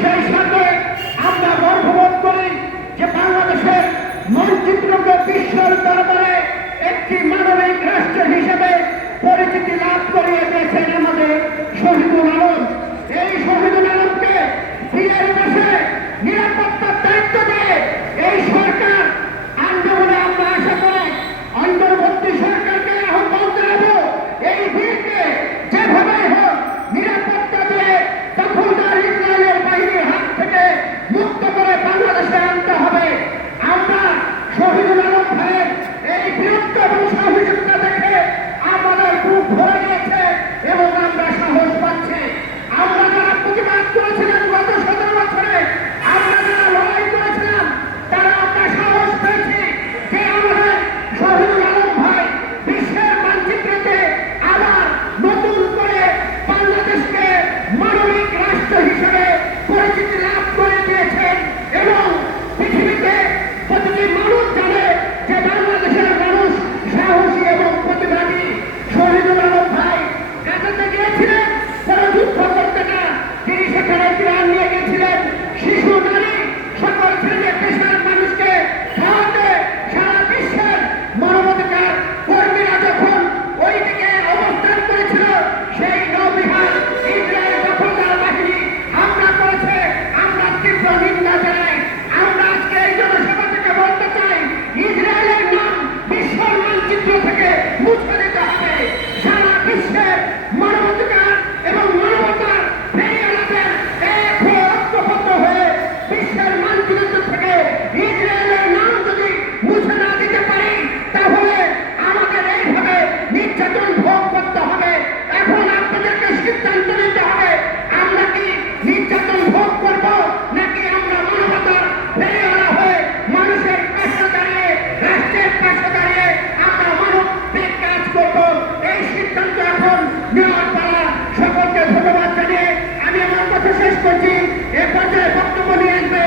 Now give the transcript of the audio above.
সেই সাথে আমরা গর্ববোধ করি যে বাংলাদেশের মানচিত্রকে বিশ্বের দরবারে একটি মানবিক রাষ্ট্র হিসেবে ¡Que করছি এ পর্যায়ে বক্তব্য নিয়ে আসবেন